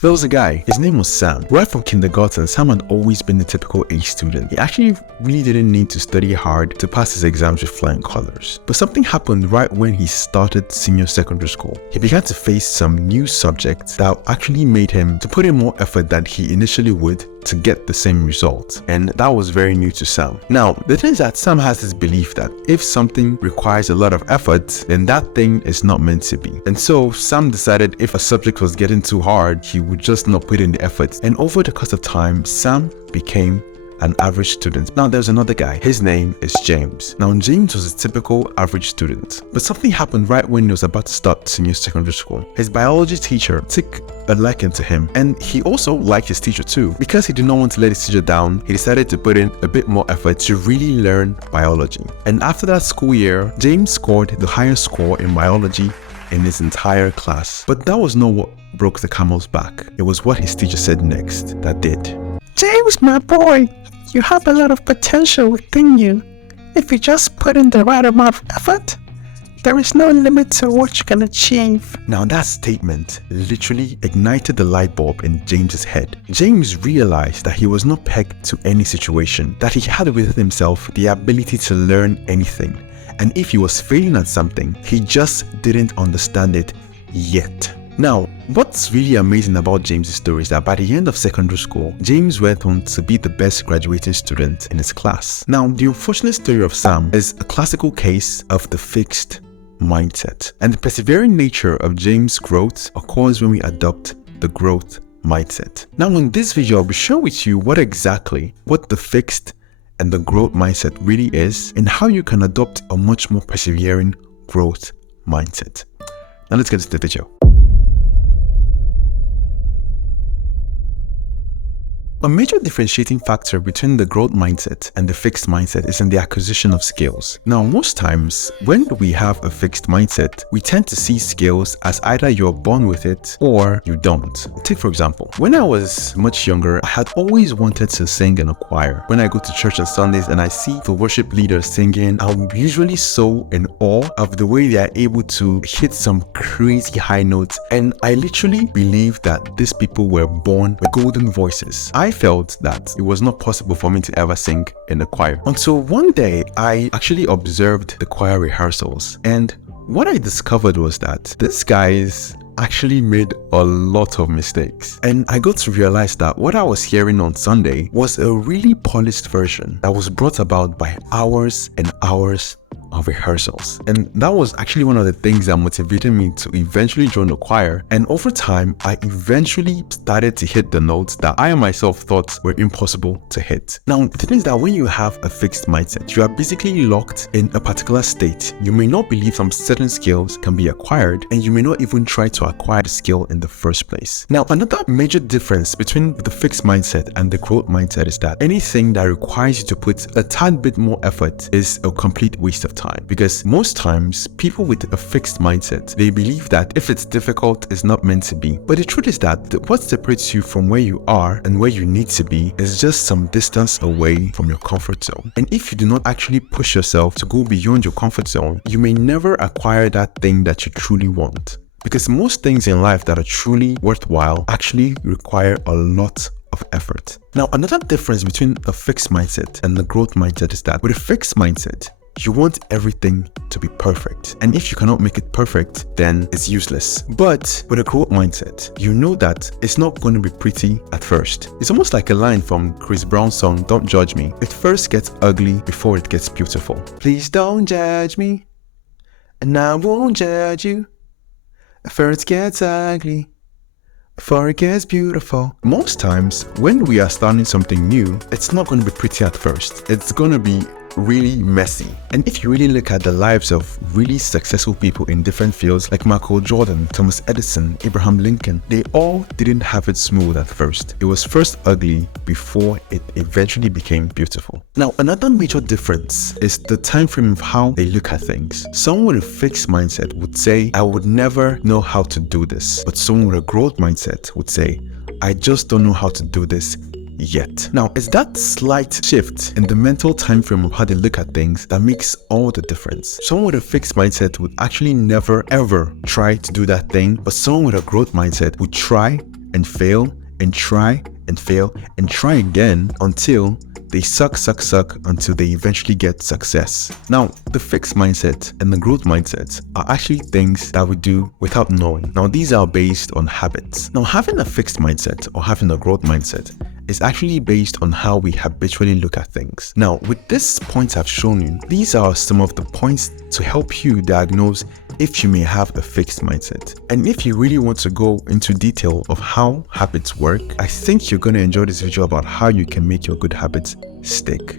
There was a guy, his name was Sam. Right from kindergarten, Sam had always been the typical A student. He actually really didn't need to study hard to pass his exams with flying colors. But something happened right when he started senior secondary school. He began to face some new subjects that actually made him to put in more effort than he initially would to get the same result, and that was very new to Sam. Now, the thing is that Sam has this belief that if something requires a lot of effort, then that thing is not meant to be. And so Sam decided if a subject was getting too hard, he would just not put in the effort. And over the course of time, Sam became an average student. Now there's another guy, his name is James. Now James was a typical average student, but something happened right when he was about to start senior secondary school. His biology teacher took a liking to him, and he also liked his teacher too. Because he did not want to let his teacher down, he decided to put in a bit more effort to really learn biology. And after that school year, James scored the highest score in biology in his entire class. But that was not what broke the camel's back. It was what his teacher said next that did. James, my boy, you have a lot of potential within you. If you just put in the right amount of effort, there is no limit to what you can achieve. Now that statement literally ignited the light bulb in James's head. James realized that he was not pegged to any situation, that he had within himself the ability to learn anything. And if he was failing at something, he just didn't understand it yet. Now, what's really amazing about James' story is that by the end of secondary school, James went on to be the best graduating student in his class. Now, the unfortunate story of Sam is a classical case of the fixed mindset. And the persevering nature of James' growth occurs when we adopt the growth mindset. Now, in this video, I'll be sharing with you what the fixed and the growth mindset really is, and how you can adopt a much more persevering growth mindset. Now let's get into the video. A major differentiating factor between the growth mindset and the fixed mindset is in the acquisition of skills. Now, most times when we have a fixed mindset, we tend to see skills as either you're born with it or you don't. Take for example, when I was much younger, I had always wanted to sing in a choir. When I go to church on Sundays and I see the worship leaders singing, I'm usually so in awe of the way they are able to hit some crazy high notes, and I literally believe that these people were born with golden voices. I felt that it was not possible for me to ever sing in a choir. Until one day, I actually observed the choir rehearsals, and what I discovered was that these guys actually made a lot of mistakes. And I got to realize that what I was hearing on Sunday was a really polished version that was brought about by hours and hours of rehearsals. And that was actually one of the things that motivated me to eventually join the choir. And over time, I eventually started to hit the notes that I myself thought were impossible to hit. Now, the thing is that when you have a fixed mindset, you are basically locked in a particular state. You may not believe some certain skills can be acquired, and you may not even try to acquire the skill in the first place. Now, another major difference between the fixed mindset and the growth mindset is that anything that requires you to put a tad bit more effort is a complete waste of time. Because most times, people with a fixed mindset, they believe that if it's difficult, it's not meant to be. But the truth is that what separates you from where you are and where you need to be is just some distance away from your comfort zone. And if you do not actually push yourself to go beyond your comfort zone, you may never acquire that thing that you truly want. Because most things in life that are truly worthwhile actually require a lot of effort. Now, another difference between a fixed mindset and the growth mindset is that with a fixed mindset, you want everything to be perfect. And if you cannot make it perfect, then it's useless. But with a growth mindset, you know that it's not going to be pretty at first. It's almost like a line from Chris Brown's song, Don't Judge Me. It first gets ugly before it gets beautiful. Please don't judge me, and I won't judge you. First gets ugly before it gets beautiful. Most times, when we are starting something new, it's not going to be pretty at first. It's going to be really messy. And if you really look at the lives of really successful people in different fields like Michael Jordan, Thomas Edison, Abraham Lincoln, they all didn't have it smooth at first. It was first ugly before it eventually became beautiful. Now, another major difference is the time frame of how they look at things. Someone with a fixed mindset would say, I would never know how to do this. But someone with a growth mindset would say, I just don't know how to do this yet. Now, it's that slight shift in the mental time frame of how they look at things that makes all the difference. Someone with a fixed mindset would actually never ever try to do that thing, but someone with a growth mindset would try and fail and try and fail and try again until they suck until they eventually get success. Now, the fixed mindset and the growth mindset are actually things that we do without knowing. Now, these are based on habits. Now, having a fixed mindset or having a growth mindset is actually based on how we habitually look at things. Now, with these points I've shown you, these are some of the points to help you diagnose if you may have a fixed mindset. And if you really want to go into detail of how habits work, I think you're going to enjoy this video about how you can make your good habits stick.